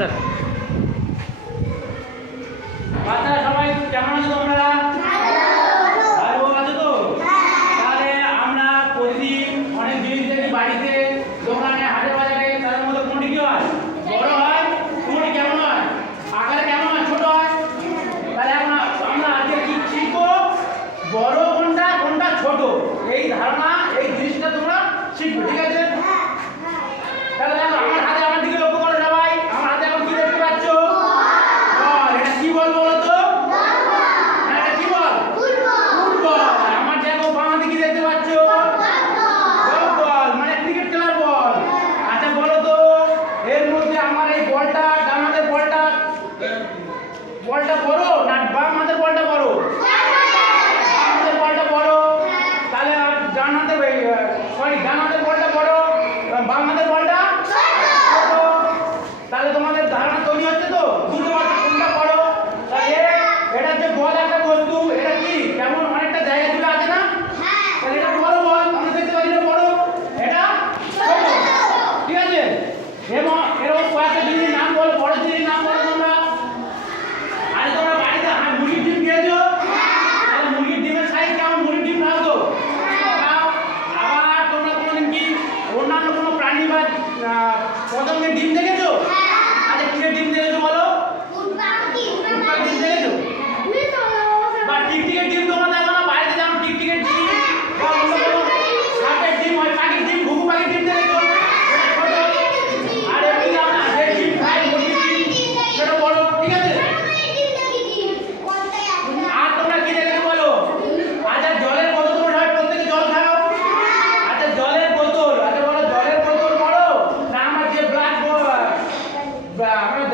Sir বাচ্চারা সবাই কেমন আছো তোমরা? ভালো আছো তো? তাহলে আমরা প্রতিদিন অনেক জিনিস দেখি বাড়িতে, দোকানে, হাটে বাজারে। তার মধ্যে কোনটি কি হয়? বড় হয়। কোনটি কেমন হয়? আকারে কেমন হয়? ছোট হয়। তাহলে এখন আমরা আজকে কি শিখবো? বড় কোনটা, কোনটা ছোট, এই ধারণা, এই জিনিসটা তোমরা শিখবে। ঠিক আছে? তাহলে দেখো আমার হাতে, আমার দিকে লক্ষ্য করো সবাই। আমার হাতে এখন কি দেখতে পাচ্ছ? বল। এটা কি বল বলো তো? না, এটা কি বল? ফুটবল। আমার দেখো বাঁ হাতে কি দেখতে পাচ্ছ? গলফ বল, মানে ক্রিকেট খেলার বল। আচ্ছা বলো তো, এর মধ্যে আমার এই বলটা, ডান হাতের বলটা, বলটা বড় না বাম হাতের বলটা বড়? বাম হাতের বলটা বড়। তাহলে ডান হাতের, সরি, ডান হাতের বলটা বড়, বাম হাতের বলটা ছোট। তাহলে তোমাদের ধারণা তৈরি হচ্ছে তো? বুঝতে পারছো কোনটা বড়? তাহলে এটা যে বল, একটা বস্তু, এটা কি কেমন অনেকটা জায়গা জুড়ে আছে না? তাহলে এটা বড় বল, আমরা দেখতে পাচ্ছি এটা বড়, এটা ছোট। ঠিক আছে? এবং এরকম কয়েকটা জিনিসের নাম বলো, বড় জিনিসের নাম বলো তোমরা। আরে তোমরা বাড়িতে মুরগির ডিম খেয়েছো? তাহলে মুরগির ডিমের সাইজ কেমন? মুরগির ডিম খাও তো? খাও। আবার তোমরা কোনোদিন কি অন্যান্য কোনো প্রাণী বা পতঙ্গের ডিম দেখেছো? আচ্ছা কিসের ডিম দেখেছো বলো? উটপাখির ডিম দেখেছো? বা টিকটিকের ডিম তোমরা দেখো না? বাইরে যেমন টিকটিকের ডিম বা অন্য কোনো সাপের ডিম হয়, পাখির ডিম, ঘুঘু পাখির ডিম দেখেছো? সেটা ছোট। আর এমনি আমরা যে ডিম খাই, মুরগির ডিম, সেটা বড়। ঠিক আছে? আর তোমরা কি দেখেছো বলো? আচ্ছা জলের বোতল, তোমরা সবাই প্রত্যেকে জল খাও? আচ্ছা জলের বোতল, আচ্ছা বলো জলের বোতল বড় না আমার যে ব্ল্যাক, আমরা